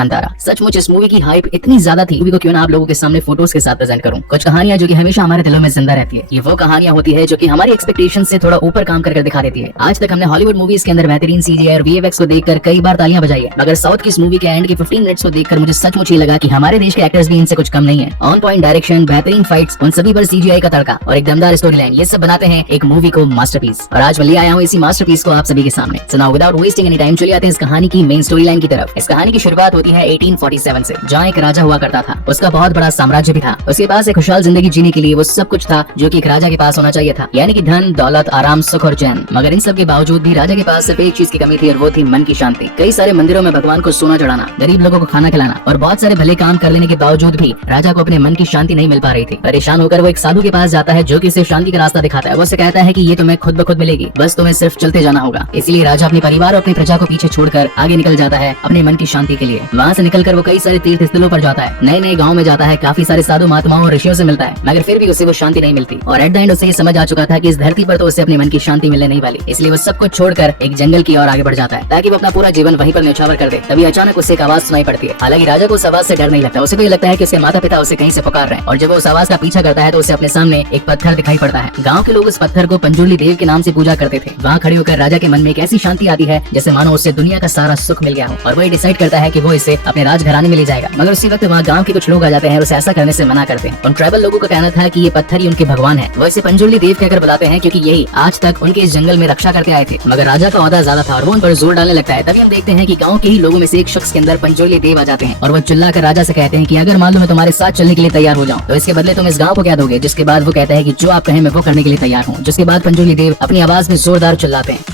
कांतारा। सचमुच इस मूवी की हाइप इतनी ज्यादा थी, मूवी को क्यों ना आप लोगों के सामने फोटोज के साथ प्रेजेंट करूं। कुछ कहानियां जो कि हमेशा हमारे दिलों में जिंदा रहती है। ये वो कहानियां होती है जो कि हमारी एक्सपेक्टेशन से थोड़ा ऊपर काम कर दिखा देती है। आज तक हमने हॉलीवुड मूवीज के अंदर बेहतरीन सीजीआई और वीएफएक्स को देखकर कई बार तालियां बजाई है, मगर साउथ की इस मूवी के एंड के 15 मिनट्स को देखकर मुझे सचमुच ये लगा कि हमारे देश के एक्टर्स भी इनसे कुछ कम नहीं है। ऑन पॉइंट डायरेक्शन, बेहतरीन फाइट्स, उन सभी पर सीजीआई का तड़का और एक दमदार स्टोरी लाइन, ये सब बनाते हैं एक मूवी को मास्टरपीस। और आज मैं ले आया हूँ इसी मास्टरपीस को आप सभी के सामने। So now without wasting any time चलिए आते हैं इस कहानी की मेन स्टोरी लाइन की तरफ। इस कहानी की शुरुआत होती है 1847 से, जहाँ एक राजा हुआ करता था। उसका बहुत बड़ा साम्राज्य भी था। उसके पास एक खुशहाल जिंदगी जीने के लिए वो सब कुछ था जो कि एक राजा के पास होना चाहिए था, यानी कि धन, दौलत, आराम, सुख और चैन। मगर इन सब के बावजूद भी राजा के पास सिर्फ एक चीज की कमी थी और वो थी मन की शांति। कई सारे मंदिरों में भगवान को सोना चढ़ाना, गरीब लोगों को खाना खिलाना और बहुत सारे भले काम कर लेने के बावजूद भी राजा को अपने मन की शांति नहीं मिल पा रही थी। परेशान होकर वो एक साधु के पास जाता है जो कि उसे शांति का रास्ता दिखाता है। वो उसे कहता है कि ये तुम्हें खुद ब खुद मिलेगी, बस तुम्हें सिर्फ चलते जाना होगा। इसलिए राजा अपने परिवार और अपनी प्रजा को पीछे छोड़कर आगे निकल जाता है अपने मन की शांति के लिए। वहाँ से निकलकर वो कई सारे तीर्थ स्थलों पर जाता है, नए नए गाँव में जाता है, काफी सारे साधु महात्माओं और ऋषियों से मिलता है, मगर फिर भी उसे वो शांति नहीं मिलती। और एट द एंड उसे ये समझ आ चुका था कि इस धरती पर तो उसे अपने मन की शांति मिलने नहीं वाली। इसलिए वो सब कुछ छोड़कर एक जंगल की ओर आगे बढ़ जाता है ताकि वो अपना पूरा जीवन वहीं पर न्यौछावर कर दे। तभी अचानक उसे एक आवाज सुनाई पड़ती है। हालांकि राजा को उस आवाज से डर नहीं लगता, उसे तो ये लगता है कि उसके माता पिता उसे कहीं से पुकार रहे हैं। और जब वो उस आवाज का पीछा करता है तो उसे अपने सामने एक पत्थर दिखाई पड़ता है। गाँव के लोग उस पत्थर को पंजुर्ली देव के नाम से पूजा करते थे। वहाँ खड़े होकर राजा के मन में एक ऐसी शांति आती है जैसे मानो उससे दुनिया का सारा सुख मिल गया हो, और वो डिसाइड करता है कि वो इसे अपने राजघराने में ले जाएगा। मगर उसी वक्त वहाँ गाँव के कुछ लोग आ जाते हैं और उसे ऐसा करने से मना करते हैं। उन ट्राइबल लोगों का कहना था कि ये पत्थर ही उनके भगवान है। वो इसे पंजुर्ली देव कहकर बुलाते हैं क्योंकि यही आज तक उनके इस जंगल में रक्षा करते आए थे। मगर राजा का औहदा ज्यादा था और वो उन पर जोर डालने लगता है। तभी हम देखते हैं कि गाँव के ही लोगों में से एक शख्स के अंदर पंजुर्ली देव आ जाते हैं और वो चिल्ला कर राजा से कहते हैं कि अगर मान लो मैं तुम्हारे साथ चलने के लिए तैयार हो जाऊं तो इसके बदले तुम इस गाँव को क्या दोगे। जिसके बाद वो कहता है कि जो आप कहें मैं वो करने के लिए तैयार हूँ। जिसके बाद पंजुर्ली देव अपनी आवाज में जोरदार चिल्लाते हैं।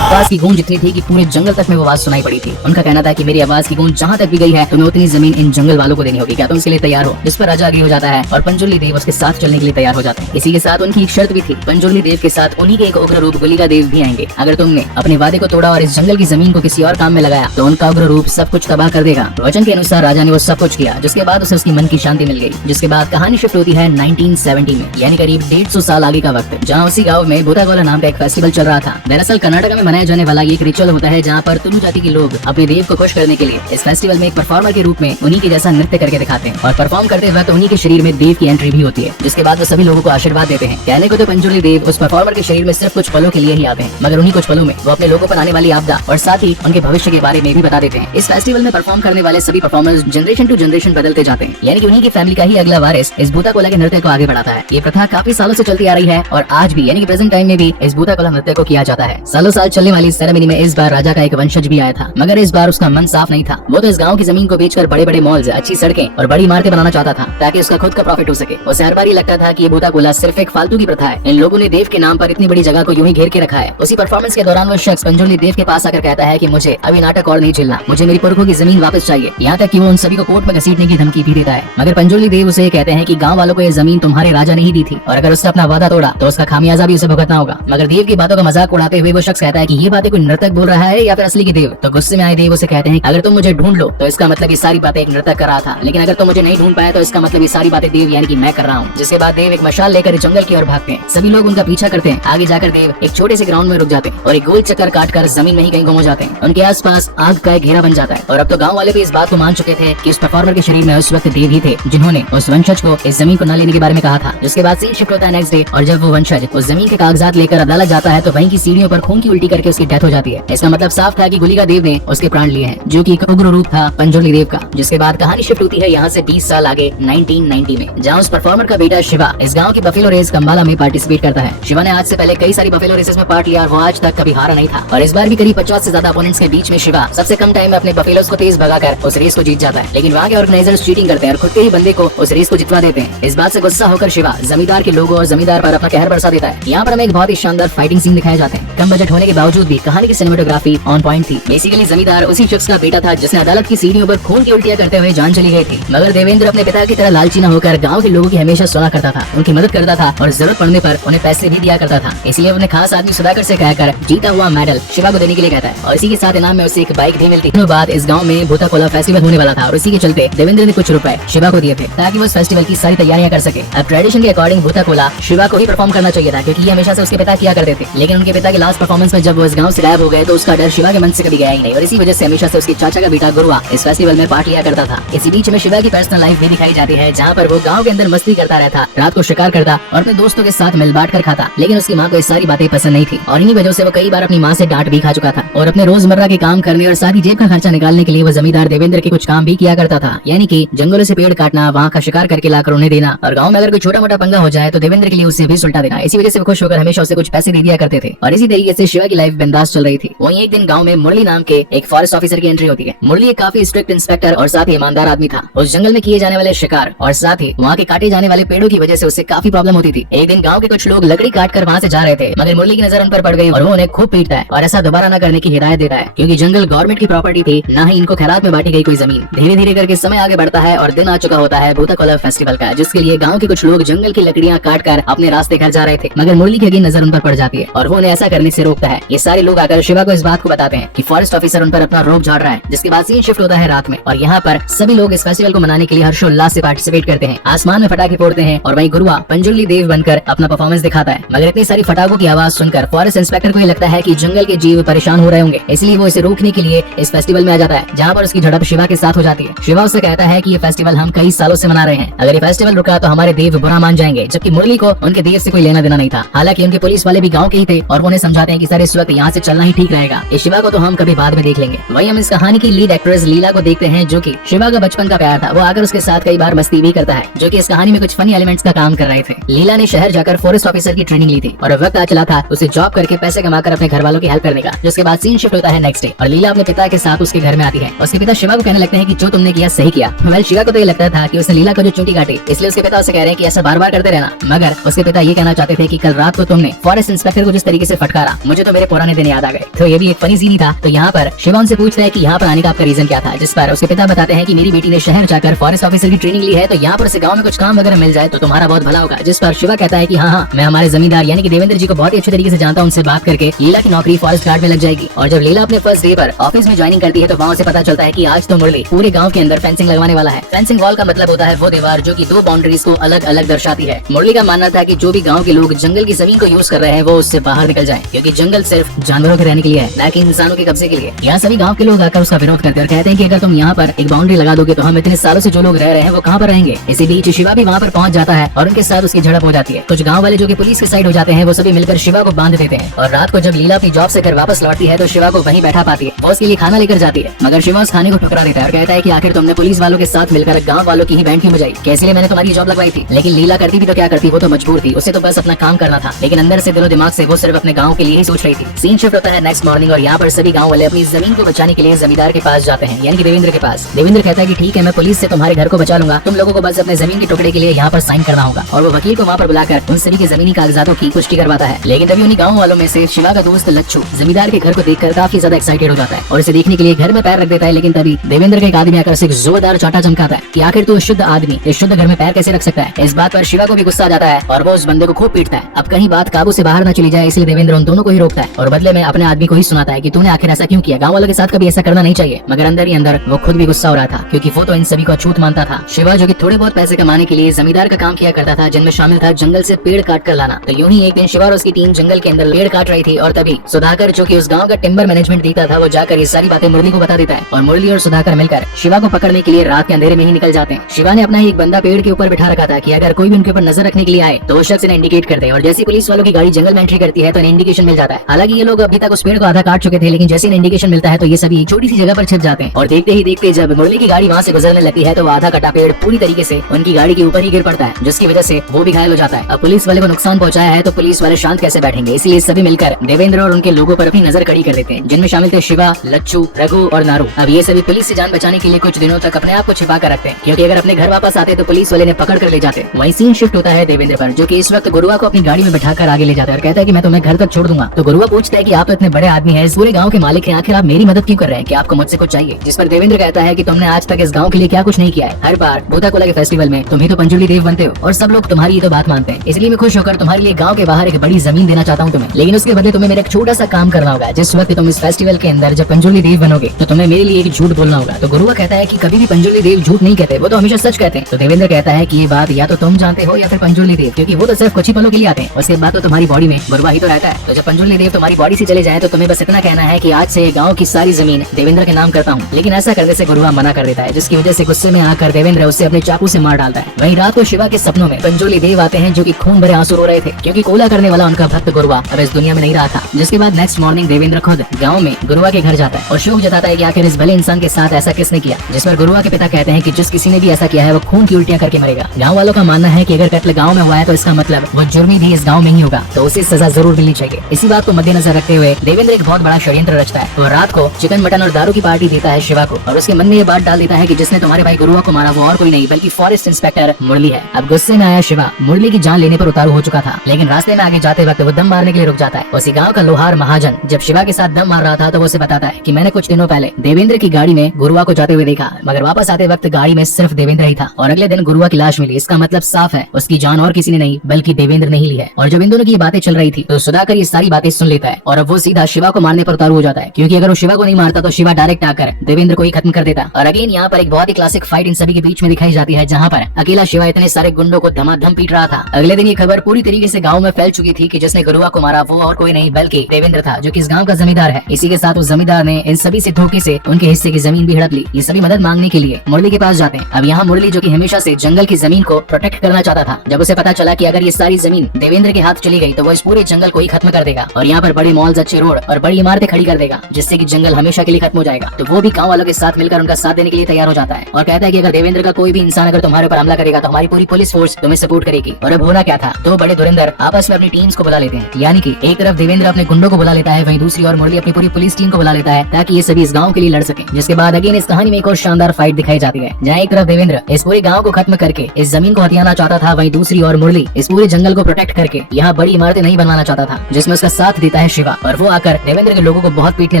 आवाज की गूंज इतनी थी कि पूरे जंगल तक में वो आवाज सुनाई पड़ी थी। उनका कहना था कि मेरी आवाज की गूंज जहाँ तक भी गई है तुम्हें उतनी जमीन इन जंगल वालों को देनी होगी, क्या तुम इसके लिए तैयार हो। जिस पर राजा आगे हो जाता है और पंजुर्ली देव उसके साथ चलने के लिए तैयार हो जाते हैं। इसी के साथ उनकी एक शर्त भी थी, पंजुर्ली देव के साथ उन्हीं के एक उग्र रूप गुलिका देव भी आएंगे। अगर तुमने अपने वादे को तोड़ा और इस जंगल की जमीन को किसी और काम में लगाया तो उनका उग्र रूप सब कुछ तबाह कर देगा। वचन के अनुसार राजा ने वो सब कुछ किया, जिसके बाद उसे उसकी मन की शांति मिल गई। जिसके बाद कहानी शिफ्ट होती है 1970 में, यानी करीब 150 साल आगे का वक्त, जहाँ उसी गाँव में भूतागोला नाम का एक फेस्टिवल चल रहा था। दरअसल कर्नाटक में मनाया जाने वाला एक रिचुअल होता है जहाँ पर तुलु जाति के लोग अपने देव को खुश करने के लिए इस फेस्टिवल में एक परफॉर्मर के रूप में उन्हीं के जैसा नृत्य करके दिखाते हैं। और परफॉर्म करते वक्त उन्हीं के शरीर में देव की एंट्री भी होती है। जिसके बाद वो सभी लोगों को आशीर्वाद देते हैं। कहने को तो पंजुर्ली देव उस परफॉर्मर के शरीर में सिर्फ कुछ पलों के लिए ही आते हैं, मगर उन्हीं कुछ पलों में वो अपने लोगों पर आने वाली आपदा और साथ ही उनके भविष्य के बारे में भी बता देते हैं। इस फेस्टिवल में परफॉर्म करने वाले सभी परफॉर्मर्स जनरेशन टू जनरेशन बदलते जाते हैं, यानी कि उन्हीं की फैमिली का ही अगला वारिस इस भूतागोला के नृत्य को आगे बढ़ाता है। ये प्रथा काफी सालों से चलती आ रही है और आज भी यानी कि प्रेजेंट टाइम में भी इस भूतागोला नृत्य को किया जाता है। सालों साल चलने वाली सेरेमनी में इस बार राजा का एक वंशज भी आया था, मगर इस बार उसका मन साफ नहीं था। वो तो इस गांव की जमीन को बेचकर बड़े बड़े मॉल्स, अच्छी सड़कें और बड़ी इमारतें बनाना चाहता था ताकि उसका खुद का प्रॉफिट हो सके। उसे हर बार ये लगता था कि ये भूतागोला सिर्फ एक फालतू की प्रथा है। इन लोगों ने देव के नाम पर इतनी बड़ी जगह को यूं ही घेर के रखा है। उसी परफॉर्मेंस के दौरान वो शख्स पंजुर्ली देव के पास आकर कहता है कि मुझे अभी नाटक और नहीं झेलना, मुझे मेरी पुरखों की जमीन वापस चाहिए। यहाँ तक कि वो उन सभी को कोर्ट में घसीटने की धमकी भी देता है। मगर पंजुर्ली देव उसे कहते हैं कि गाँव वालों को ये जमीन तुम्हारे राजा ने ही दी थी और अगर उसने अपना वादा तोड़ा तो उसका खामियाजा भी उसे भुगतना होगा। मगर देव की बातों का मजाक उड़ाते हुए वो शख्स कहता है कि ये बातें कोई नर्तक बोल रहा है या फिर असली की देव। तो गुस्से में आए देव उसे कहते हैं अगर तुम मुझे ढूंढ लो तो इसका मतलब ये सारी बातें एक नृतक कर रहा था, लेकिन अगर तुम मुझे नहीं ढूंढ पाए तो इसका मतलब ये सारी बातें देव यानी कि मैं कर रहा हूँ। जिसके बाद देव एक मशाल लेकर जंगल की ओर भागते हैं। सभी लोग उनका पीछा करते हैं। आगे जाकर देव एक छोटे से ग्राउंड में रुक जाते हैं और एक गोल चक्कर काटकर जमीन में ही कहीं गुम हो जाते हैं। उनके आसपास आग का एक घेरा बन जाता है और अब तो गाँव वाले भी इस बात को मान चुके थे कि उस परफॉर्मर के शरीर में उस वक्त देव ही थे जिन्होंने उस वंशज को इस जमीन को न लेने के बारे में कहा था। जिसके बाद सीन शिफ्ट होता है नेक्स्ट डे और जब वो वंशज उस जमीन के कागजात लेकर अदालत जाता है तो वहीं की सीढ़ियों पर खून की उल्टी करके उसकी डेथ हो जाती है। इसका मतलब साफ था कि गुलिका देव ने उसके प्राण लिए हैं, जो कि एक उग्र रूप था पंजुर्ली देव का। जिसके बाद कहानी शिफ्ट होती है यहाँ से 20 साल आगे 1990 में, जहाँ उस परफॉर्मर का बेटा शिवा इस गांव की बफेलो रेस कंबाला में पार्टिसिपेट करता है। शिवा ने आज से पहले कई सारी बफेलो रेसेस में पार्ट लिया और वो आज तक कभी हारा नहीं था। और इस बार भी करीब 50 से ज्यादा अपोनेंट्स के बीच में शिवा सबसे कम टाइम में अपने बफेलोस को तेज भगाकर उस रेस को जीत जाता है। लेकिन वहाँ के ऑर्गेनाइजर्स चीटिंग करते हैं और खुद के ही बंदे को उस रेस को जितवा देते हैं। इस बात से गुस्सा होकर शिवा जमींदार के लोगों और जमींदार पर अपना कहर बरसा देता है। यहाँ पर हमें एक बहुत ही शानदार फाइटिंग सीन दिखाए जाते हैं। कम बजट होने के बावजूद भी कहानी की सिनेमेटोग्राफी ऑन पॉइंट थी। बेसिकली जमींदार उसी शख्स का बेटा था जिसने अदालत की सीढ़ियों पर खून की उल्टियां करते हुए जान चली गई थी। मगर देवेंद्र अपने पिता की तरह लालची न होकर गांव के लोगों की हमेशा सुना करता था, उनकी मदद करता था और जरूरत पड़ने पर उन्हें पैसे भी दिया करता था। इसलिए उन्हें खास आदमी सुधाकर से कहकर जीता हुआ मेडल शिवा को देने के लिए कहता है और इसी के साथ इनाम में उसे एक बाइक भी मिलती है। बाद इस गाँव में भूतागोला फेस्टिवल होने वाला था और इसी के चलते देवेंद्र ने कुछ रुपए शिवा को दिए थे ताकि वो इस फेस्टिवल की सारी तैयारियां कर सके। अब ट्रेडिशन के अकॉर्डिंग भूतागोला शिवा को ही परफॉर्म करना चाहिए था क्योंकि ये हमेशा से उसके पिता किया करते थे। लेकिन उनके पिता के लास्ट परफॉर्मेंस में जब वो इस गाँव से गायब हो गए तो उसका डर शिवा के मन से कभी गया ही नहीं और इसी वजह से हमेशा से उसके चाचा का बेटा गुरुआ इस फेस्टिवल में पार्ट लिया करता था। इसी बीच में शिवा की पर्सनल लाइफ भी दिखाई जाती है, जहाँ पर वो गाँव के अंदर मस्ती करता रहता, रात को शिकार करता और अपने दोस्तों के साथ मिल बांट कर खाता। लेकिन उसकी माँ को ये सारी बातें पसंद नहीं थी और इन्हीं वजह से वो कई बार अपनी माँ से डांट भी खा चुका था और अपने रोजमर्रा के काम करने और साथ ही जेब का खर्चा निकालने के लिए वो जमींदार देवेंद्र के कुछ काम भी किया करता था, यानी कि जंगलों से पेड़ काटना, वहाँ का शिकार करके लाकर उन्हें देना और गाँव में अगर कोई छोटा मोटा पंगा हो जाए तो देवेंद्र के लिए उसे भी सुलटा देना। इसी वजह से वो खुश होकर हमेशा उसे कुछ पैसे दे दिया करते थे और इसी तरीके से शिवा की लाइफ बिंदास चल रही थी। वहीं एक दिन गाँव में मुरली नाम के एक फॉरेस्ट ऑफिसर की एंट्री होती है। मुरली एक काफी स्ट्रिक्ट इंस्पेक्टर और साथ ही ईमानदार आदमी था। उस जंगल में किए जाने वाले शिकार और साथ ही वहाँ के काटे जाने वाले पेड़ों की वजह से उससे काफी प्रॉब्लम होती थी। एक दिन गाँव के कुछ लोग लकड़ी काट कर वहाँ से जा रहे थे, मगर मुरली की नजर उन पर पड़ गई और वो उन्हें खूब पीटता है और ऐसा दोबारा न करने की हिदायत देता है, क्योंकि जंगल गवर्नमेंट की प्रॉपर्टी थी, न ही इनको खैरात में बांटी गई कोई जमीन। धीरे धीरे करके समय आगे बढ़ता है और दिन आ चुका होता है भूताकोला फेस्टिवल का, जिसके लिए गाँव के कुछ लोग जंगल की लकड़ियाँ काट कर अपने रास्ते घर जा रहे थे, मगर मुरली की अगली नजर उन पर पड़ जाती है और वो उन्हें ऐसा करने से रोकता है। ये सारे लोग आकर शिवा को इस बात को बताते हैं कि फॉरेस्ट ऑफिसर उन पर अपना रोक झाड़ रहा है, जिसके बाद सीन शिफ्ट होता है रात में और यहाँ पर सभी लोग इस फेस्टिवल को मनाने के लिए हर्षोल्लास से पार्टिसिपेट करते हैं। आसमान में पटाखे फोड़ते हैं और वहीं गुरुआ पंजुर्ली देव बनकर अपना परफॉर्मेंस दिखाता है, मगर इतनी सारी पटाखों की आवाज सुनकर फॉरेस्ट इंस्पेक्टर को ये लगता है कि जंगल के जीव परेशान हो रहे होंगे, इसलिए वो इसे रोकने के लिए इस फेस्टिवल में आ जाता है, जहाँ पर उसकी झड़प शिवा के साथ हो जाती है। शिवा उससे कहता है कि ये फेस्टिवल हम कई सालों से मना रहे हैं, अगर ये फेस्टिवल रुका तो हमारे देव बुरा मान जाएंगे, जबकि मुरली को उनके देव से कोई लेना देना नहीं था। हालांकि उनके पुलिस वाले भी गाँव के ही थे और वो उन्हें समझाते हैं कि सर इस वक्त यहाँ से चलना ही ठीक रहेगा, इस शिवा को तो हम कभी बाद में देख लेंगे। वहीं हम इस कहानी की लीड एक्ट्रेस लीला को देखते हैं, जो कि शिवा का बचपन का प्यार था। वो आकर उसके साथ कई बार मस्ती भी करता है, जो कि इस कहानी में कुछ फनी एलिमेंट्स का काम कर रहे थे। लीला ने शहर जाकर फॉरेस्ट ऑफिसर की ट्रेनिंग ली थी और वक्त आ चला था उसे जॉब करके पैसे कमाकर अपने घर वालों की हेल्प करने का। जिसके बाद सीन शिफ्ट होता है नेक्स्ट डे और लीला अपने पिता के साथ उसके घर में आती है। उसके पिता शिवा को कहने लगते हैं कि जो तुमने किया सही किया। वेल शिवा को तो ये लगता था कि उसने लीला को जो चूंटी काटी, इसलिए उसके पिता उसे कह रहे हैं कि ऐसा बार बार करते रहना, मगर उसके पिता ये कहना चाहते थे कि कल रात को तुमने फॉरेस्ट इंस्पेक्टर को जिस तरीके से फटकारा, मुझे तो मेरे पुराने दिन याद आ गए। तो ये भी एक फनी सीन ही था। तो यहाँ पर शिवा उनसे पूछता है कि यहाँ पर आने का आपका रीजन क्या था, जिस पर उसके पिता बताते हैं कि मेरी बेटी ने शहर जाकर फॉरेस्ट ऑफिसर की ट्रेनिंग ली है, तो यहाँ पर उसे गाँव में कुछ काम वगैरह मिल जाए तो तुम्हारा बहुत भला होगा। जिस पर शिवा कहता है कि हाँ, मैं हमारे जमींदार यानी कि देवेंद्र जी को बहुत ही अच्छे तरीके से जानता हूँ, उनसे बात करके लीला की नौकरी फॉरेस्ट गार्ड में लग जाएगी। और जब लीला अपने फर्स्ट डे पर ऑफिस में ज्वाइनिंग करती है तो वहाँ से पता चलता है कि आज तो मुरली पूरे गाँव के अंदर फेंसिंग लगवाने वाला है। फेंसिंग वॉल का मतलब होता है वो दीवार जो कि दो बाउंड्रीज को अलग अलग दर्शाती है। मुरली का मानना था कि जो भी गाँव के लोग जंगल की जमीन को यूज कर रहे हैं वो उससे बाहर निकल जाए, क्योंकि जंगल सिर्फ जानवरों के रहने के लिए है, न कि इंसानों के कब्जे के लिए। यहाँ सभी गाँव के लोग आकर उसका विरोध करते हैं और कहते हैं कि अगर तुम यहाँ पर एक बाउंड्री लगा दोगे तो हम इतने सालों से जो लोग रह रहे हैं वो कहाँ पर रहेंगे। इसी बीच शिवा भी वहाँ पर पहुँच जाता है और उनके साथ उसकी झड़प हो जाती है। कुछ गाँव वाले जो कि पुलिस की साइड हो जाते हैं वो सभी मिलकर शिवा को बांध देते हैं और रात को जब लीला अपनी जॉब से घर वापस लौटती है तो शिवा को वहीं बैठा पाती है। वो उसके लिए खाना लेकर जाती है, मगर शिवा उस खाने को ठुकरा देता है और कहता है कि आखिर तुमने पुलिस वालों के साथ मिलकर गाँव वालों की ही बैंड क्यों बजाई, कैसे लिए मैंने तुम्हारी जॉब लगवाई थी। लेकिन लीला करती भी तो क्या करती, वो तो मजबूर थी, उसे तो बस अपना काम करना था, लेकिन अंदर से दिलो दिमाग से वो सिर्फ अपने गाँव के लिए ही सोच रही थी। सीन शिफ्ट होता है नेक्स्ट मॉर्निंग और यहाँ पर सभी गाँव वाले अपनी जमीन को बचाने के लिए जमींदार के पास जाते हैं, यानी कि देवेंद्र के पास। देवेंद्र कहता है कि ठीक है, मैं पुलिस से तुम्हारे घर को बचा लूंगा, तुम लोगों को बस अपने जमीन के टुकड़े के लिए यहाँ पर साइन करना होगा। और वो वकील को वहाँ पर बुलाकर उन सभी के जमीनी कागजातों की पुष्टि करवाता है। लेकिन तभी उन्हीं गाँव वालों में से शिवा का दोस्त लच्छू जमींदार के घर को देखकर काफी ज्यादा एक्साइटेड हो जाता है और इसे देखने के लिए घर में पैर रख देता है। लेकिन तभी देवेंद्र का एक आदमी आकर उसे जोरदार चाटा चमकाता है कि आखिर तू शुद्ध आदमी इस शुद्ध घर में पैर कैसे रख सकता है। इस बात पर शिवा को भी गुस्सा आ जाता है और वो उस बंदे को खूब पीटता है। अब कहीं बात काबू से बाहर न चली जाए, इसलिए देवेंद्र उन दोनों को ही रोकता है और बदले में अपने आदमी को ही सुनाता है कि तूने आखिर ऐसा क्यों किया, गाँव वालों के साथ कभी ऐसा करना नहीं चाहिए। मगर अंदर ही अंदर वो खुद भी गुस्सा हो रहा था, क्योंकि वो तो इन सभी को अछूत मानता था। शिवा जो कि थोड़े बहुत पैसे कमाने के लिए जमींदार का काम किया करता था, जिनमें शामिल था जंगल से पेड़ काट कर लाना। तो यूं ही एक दिन शिवा और उसकी टीम जंगल के अंदर पेड़ काट रही थी और तभी सुधाकर जो कि उस गांव का टिम्बर मैनेजमेंट देखता था, वो जाकर ये सारी बातें मुरली को बता देता है और मुरली और सुधाकर मिलकर शिवा को पकड़ने के लिए रात के अंधेरे में ही निकल जाते हैं। शिवा ने अपना ही एक बंदा पेड़ के ऊपर बिठा रखा था कि अगर कोई भी उनके ऊपर नजर रखने के लिए आए तो वो शख्स इन्हें इंडिकेट कर दे, और जैसे पुलिस वालों की गाड़ी जंगल में एंट्री करती है तो इन्हें इंडिकेशन मिल जाता है। हालांकि ये लोग अभी तक उस पेड़ को आधा काट चुके थे, लेकिन जैसे इन्हें इंडिकेशन मिलता है तो ये सभी एक छोटी सी जगह पर छिप जाते हैं और देखते ही देखते जब मुरली की गाड़ी वहाँ से गुजरने लगती है तो वो आधा कटा पेड़ पूरी तरीके से उनकी गाड़ी के ऊपर ही गिर पड़ता है, जिसकी वजह से वो भी घायल हो जाता है। अब पुलिस वाले को नुकसान पहुंचाया है तो पुलिस वाले शांत कैसे बैठेंगे, इसलिए सभी मिलकर देवेंद्र और उनके लोगों पर अपनी नजर कड़ी कर देते हैं, जिनमें शामिल थे शिवा, लच्छू, रघु और नारू। अब ये सभी पुलिस से जान बचाने के लिए कुछ दिनों तक अपने आप को छिपा कर रखते हैं, क्योंकि अगर अपने घर वापस आते तो पुलिस वाले ने पकड़ कर ले जाते। वहीं सीन शिफ्ट होता है देवेंद्र पर, जो कि इस वक्त गुरुआ को अपनी गाड़ी में बैठाकर आगे ले जाता है और कहता है कि मैं तुम्हें घर तक छोड़ दूंगा। तो गुरुआ पूछता है कि आप तो इतने बड़े आदमी हैं, इस पूरे गाँव के मालिक हैं, आखिर आप मेरी मदद क्यों कर रहे हैं, कि आपको मुझसे कुछ चाहिए। जिस पर देवेंद्र कहता है कि तुमने आज तक इस गाँव के लिए क्या कुछ नहीं किया है, हर बार भूताकोला के फेस्टिवल में तुम ही तो पंजुर्ली देव बनते हो और सब लोग तुम्हारी ये तो बात मानते हैं, इसलिए मैं खुश होकर तुम्हारे लिए गाँव के बाहर एक बड़ी जमीन देना चाहता हूँ तुम्हें, लेकिन उसके बदले तुम्हें मेरा एक छोटा सा काम करना होगा। जिस वक्त तुम इस फेस्टिवल के अंदर जब पंजुर्ली देव बनोगे तो तुम्हें मेरे लिए एक झूठ बोलना होगा। तो गुरुआ कहता है कि कभी भी पंजुर्ली देव झूठ नहीं कहते, वो तो हमेशा सच कहते हैं। तो देवेंद्र कहता है कि ये बात या तो तुम जानते हो या फिर पंजुर्ली देव, क्योंकि वो तो सिर्फ कुछ ही पलों के लिए आते हैं, उसके बाद तो तुम्हारी बॉडी में गुरुआ ही तो रहता है। तो जब पंजुर्ली देव तुम्हारी तुम्हारी बॉडी से चले जाए तो तुम्हें बस इतना कहना है कि आज से गांव की सारी जमीन देवेंद्र के नाम करता हूँ। लेकिन ऐसा करने से गुरुआ मना कर देता है, जिसकी वजह से गुस्से में आकर देवेंद्र उसे अपने चाकू से मार डालता है। वहीं रात को शिवा के सपनों में पंजोली देव आते हैं, जो कि खून भरे आंसू रो रहे थे, क्योंकि कोला करने वाला उनका भक्त गुरुआ अब इस दुनिया में नहीं रहा था। जिसके बाद नेक्स्ट मॉर्निंग देवेंद्र खुद गाँव में गुरुआ के घर जाता है और शोक जताता है कि आखिर इस भले इंसान के साथ ऐसा किसने किया। जिस पर गुरुआ के पिता कहते हैं कि जिस किसी ने भी ऐसा किया है वो खून की उल्टियां करके मरेगा। गाँव वालों का मानना है कि अगर कत्ल गाँव में हुआ है तो इसका मतलब वो जुर्मी भी इस गाँव में ही होगा, तो उसे सजा जरूर मिलनी चाहिए। इसी बात को मद्देनजर रखते हुए देवेंद्र एक बहुत बड़ा षड्यंत्र रचता है। वो रात को चिकन मटन और दारू की पार्टी देता है शिवा को और उसके मन में ये बात डाल देता है कि जिसने तुम्हारे भाई गुरुआ को मारा वो और कोई नहीं बल्कि फॉरेस्ट इंस्पेक्टर मुरली है। अब गुस्से में आया शिवा मुरली की जान लेने पर उतारू हो चुका था, लेकिन रास्ते में आगे जाते वक्त वो दम मारने के लिए रुक जाता है। उसी गाँव का लोहार महाजन जब शिवा के साथ दम मार रहा था तो वो उसे बताता है कि मैंने कुछ दिनों पहले देवेंद्र की गाड़ी में गुरुआ को जाते हुए देखा, मगर वापस आते वक्त गाड़ी में सिर्फ देवेंद्र ही था और अगले दिन गुरुआ की लाश मिली। इसका मतलब साफ है उसकी जान और किसी ने नहीं बल्कि देवेंद्र ने ही ली है। और जब इन दोनों की बातें चल रही थी तो सुधाकर ये सारी बातें सुन लेता है और अब वो सीधा शिवा को मारने पर उतारू हो जाता है, क्योंकि अगर वो शिवा को नहीं मारता तो शिवा डायरेक्ट आकर देवेंद्र को ही खत्म कर देता। और अगेन यहाँ पर एक बहुत ही क्लासिक फाइट इन सभी के बीच में दिखाई जाती है, जहाँ पर अकेला शिवा इतने सारे गुंडों को धमाधम पीट रहा था। अगले दिन ये खबर पूरी तरीके से गाँव में फैल चुकी थी कि जिसने गुरुआ को मारा वो और कोई नहीं बल्कि देवेंद्र था, जो कि इस गाँव का जमींदार है। इसी के साथ उस जमींदार ने इन सभी से धोखे से उनके हिस्से की जमीन भी हड़प ली। ये सभी मदद मांगने के लिए मुरली के पास जाते हैं। अब यहाँ मुरली, जो कि हमेशा से जंगल की जमीन को प्रोटेक्ट करना चाहता था, जब उसे पता चला कि अगर ये सारी जमीन देवेंद्र के हाथ चली गई तो वो इस पूरे जंगल को ही खत्म कर देगा और यहाँ पर बड़े मॉल्स, अच्छे रोड और बड़ी इमारतें खड़ी कर देगा, जिससे कि जंगल हमेशा के लिए खत्म हो जाएगा। तो वो भी गाँव वालों के साथ मिलकर उनका साथ देने के लिए तैयार हो जाता है और कहता है कि अगर देवेंद्र का कोई भी इंसान अगर तुम्हारे ऊपर हमला करेगा तो हमारी पूरी पुलिस फोर्स तुम्हें सपोर्ट करेगी। और अब होना क्या था, दो बड़े धुरंधर आपस में अपनी टीम्स को बुला लेते हैं, यानी कि एक तरफ देवेंद्र अपने गुंडों को बुला लेता है, वहीं दूसरी ओर मुरली अपनी पूरी पुलिस टीम को बुला लेता है ताकि ये सभी इस गाँव के लिए लड़ सके। जिसके बाद अगेन इस कहानी में एक और शानदार फाइट दिखाई जाती है, जहाँ एक तरफ देवेंद्र इस पूरे गाँव को खत्म करके इस जमीन को हथियाना चाहता था, वहीं दूसरी ओर मुरली इस पूरे जंगल को प्रोटेक्ट करके यहाँ बड़ी इमारतें नहीं बनवाना चाहता था, जिसमें उसका साथ देता है शिवा। और वो आकर देवेंद्र के लोगों को बहुत पीटने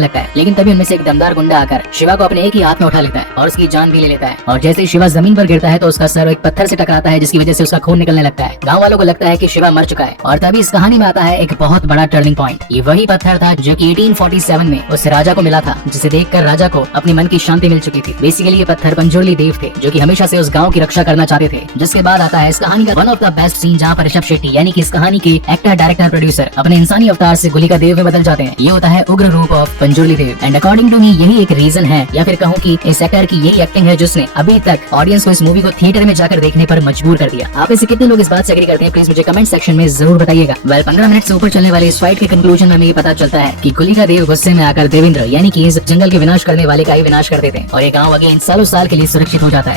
लगता है, लेकिन तभी उनमें से एक दमदार गुंडा आकर शिवा को अपने एक ही हाथ में उठा लेता है और उसकी जान भी ले लेता है। और जैसे ही शिवा जमीन पर गिरता है तो उसका सर एक पत्थर से टकराता है, जिसकी वजह से उसका खून निकलने लगता है। गाँव वालों को लगता है कि शिवा मर चुका है और तभी इस कहानी में आता है एक बहुत बड़ा टर्निंग पॉइंट। ये वही पत्थर था जो कि 1847 में उस राजा को मिला था, जिसे देखकर राजा को अपने मन की शांति मिल चुकी थी। बेसिकली ये पत्थर पंजोली देव थे, जो कि हमेशा से उस गांव की रक्षा करना चाहते थे। जिसके बाद आता है इस कहानी का one of the best scene, जहाँ पर ऋषभ शेट्टी यानी कि इस कहानी के एक्टर, डायरेक्टर, प्रोड्यूसर अपने इंसानी अवतार से गुलिका देव में बदल जाते हैं। ये होता है उग्र रूप of Panjurli Dev. And according to me यही एक रीजन है, या फिर कहूँ कि इस एक्टर की यही एक्टिंग है जिसने अभी तक ऑडियंस को इस मूवी को थिएटर में जाकर देखने पर मजबूर कर दिया। आप इसे कितने लोग इस बात से एग्री करते हैं, प्लीज मुझे कमेंट सेक्शन में जरूर बताइएगा। 15 मिनट से ऊपर चलने वाले इस फाइट के कंक्लूजन में हमें ये पता चलता है कि गुलिका देव गुस्से में आकर देवेंद्र यानी कि इस जंगल के विनाश करने वाले का ही विनाश कर देते हैं और ये गाँव अगेन सालों साल के लिए सुरक्षित हो जाता है।